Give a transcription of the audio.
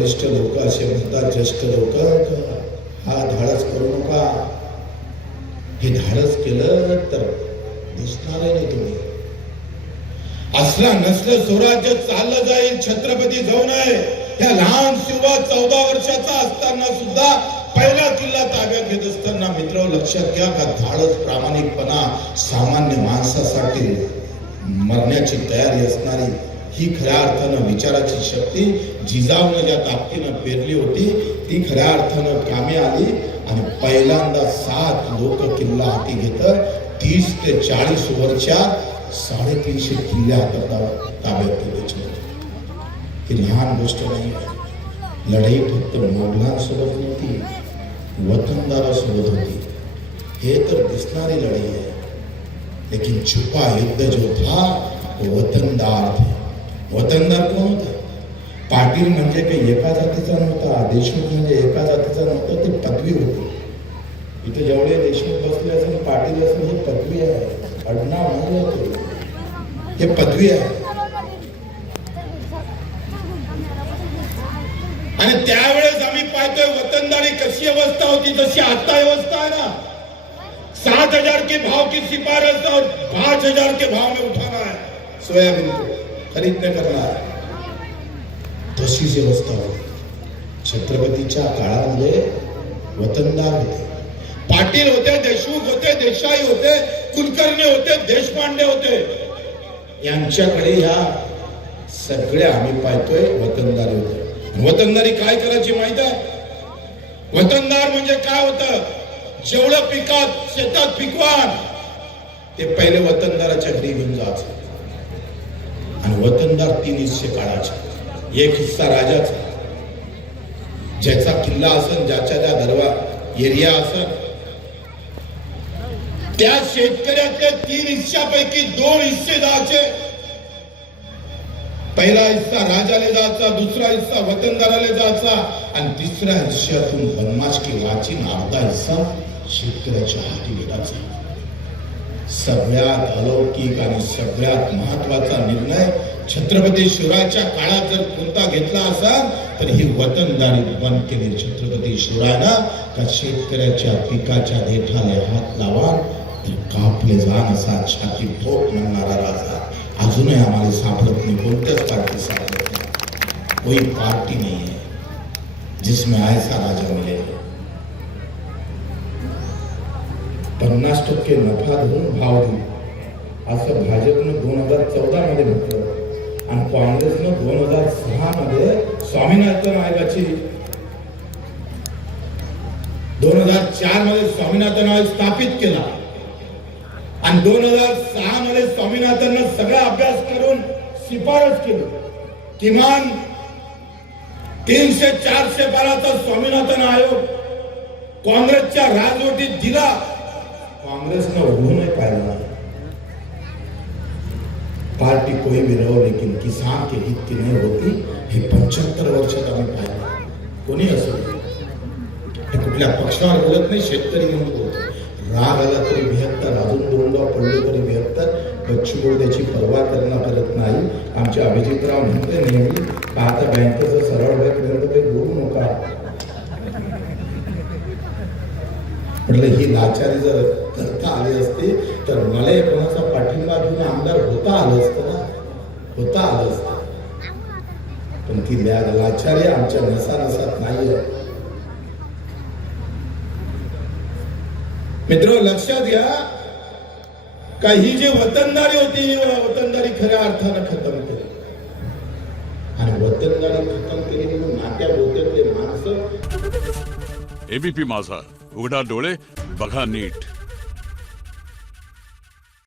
वरिष्ठ लोक असे म्हणतात, ज्येष्ठ लोक, हा धाडस करू नका. हे धाडस केलं तर दिसणार नाही तुम्ही. असला नसलं स्वराज्य चाललं जाईल, छत्रपती जाऊ नये. ह्या लहान शिवा 14 वर्षाचा असताना सुद्धा पहिला किल्ला ताब्यात घेत असताना मित्र लक्षात घ्या का धाडस, प्रामाणिकपणा, सामान्य माणसासाठी मरण्याची तयारी असणारी ही खऱ्या अर्थानं विचाराची शक्ती जिजाऊने ज्या ताकदीनं पेरली होती ती खऱ्या अर्थानं कामी आली. आणि पहिल्यांदा 7 लोक किल्ला हाती घेत 30 ते 40 ओव्हरच्या 350 किल्ले ताब्यात घेतले. ही लहान गोष्ट नाही. लढाई फक्त मोगलांसोबत नव्हती, वतनदारासोबत होती. हे तर दिसणारी लढाई आहे, लेकिन छुपा युद्ध जो था वो वतनदार थे. वतनदार कोण होता? पाटील म्हणजे काही एका जातीचा नव्हता, देशमुख म्हणजे एका जातीचा नव्हता, ती पदवी होती. इथे जेवढे देशमुख बसले असेल, पाटील असेल, हे पदवी आहे, आडनाव नाही होते, हे पदवी आहे. आणि त्यावेळेस आम्ही पाहतोय वतनदारी कशी अवस्था होती, जशी आता व्यवस्था आहे ना. 7,000 के भाव की सिफारिश और 5,000 के भाव में उठाना है सोयाबीन को खरीदने करना है, तशी व्यवस्था होती. छत्रपतीच्या काळामध्ये वतनदार होते, पाटील होते, देशमुख होते, देसाई होते, कुलकर्णी होते, देशपांडे होते. यांच्याकडे ह्या सगळ्या आम्ही पाहतोय वतनदारी होते. वतनदारी काय करायची माहित आहे? वतनदार म्हणजे काय होतं? जेवढं पिकात शेतात पिकवान ते पहिले वतनदाराच्या घरी घेऊन जायचं. आणि वतनदार 3 हिस्से काढायचे. एक हिस्सा राजाचा, ज्याचा किल्ला असेल, ज्याच्या त्या दरवा एरिया असेल, त्या शेतकऱ्याचे 3 हिस्स्यापैकी 2 हिस्से जायचे. पहिला हिस्सा राजाला जायचा, दुसरा हिस्सा वतनदाराला जायचा आणि तिसऱ्या हिस्स्यातून बदमाश की वाचीन अर्धा हिस्सा शेतकऱ्याच्या हाती भेटायचा. सगळ्यात अलौकिक आणि सगळ्यात महत्वाचा निर्णय छत्रपती शिवरायाच्या काळात जर कोणता घेतला असाल तर ही वतनदारी बंद केली छत्रपती शिवरायानं. का शेतकऱ्याच्या पिकाच्या देठाले हात लावा तर कापले जाण असा छाती ठोक म्हणणारा राजा अजूनही आम्हाला सापडत नाही. कोणत्याच पार्टी सापडत नाही. कोई पार्टी नहीं है जिसमें ऐसा राजा मिले. 50% नफा धरून भाव देऊ असं भाजपनं 2014 मध्ये म्हटलं आणि काँग्रेसनं 2006 मध्ये स्वामीनाथन आयोगाची 2004 मध्ये स्वामीनाथन आयोग स्थापित केला आणि 2006 मध्ये स्वामीनाथननं सगळा अभ्यास करून शिफारस केली. किमान 300-412चा स्वामीनाथन आयोग काँग्रेसच्या राजवटीत दिला. कांग्रेसने उभं नाही पाहिला. पार्टी कोई भी रहो लेकिन किसान के हित की नहीं होती. हे 75 वर्षात आम्ही पाहिलं. कोणी असो, हे कुठल्या पक्षावर बोलत नाही, शेतकरी म्हणून बोलतो. राग आला तरी 72, अजून 2 गाव पडले तरी 72. बच्चू कडू पर्वा करत नाही. आमचे अभिजितराव म्हणते नेहमी आता बँकेचं सरळ व्याज मिळतं काही बोलू नका. म्हटलं ही लाचारी जर करता आली असती तर मला कोणाचा पाठिंबा घेऊन आमदार होता आलं असतं ना, होता आलं असतं. पण ती लाचारी आमच्या नसानसात नाहीये. मित्र लक्षात घ्या का ही जी वतनदारी होती ही वतनदारी खऱ्या अर्थानं खतम केली. आणि वतनदारी खतम केली म्हणून नात्या बोलते माणसं. एबीपी माझा, उघडा डोळे बघा नीट.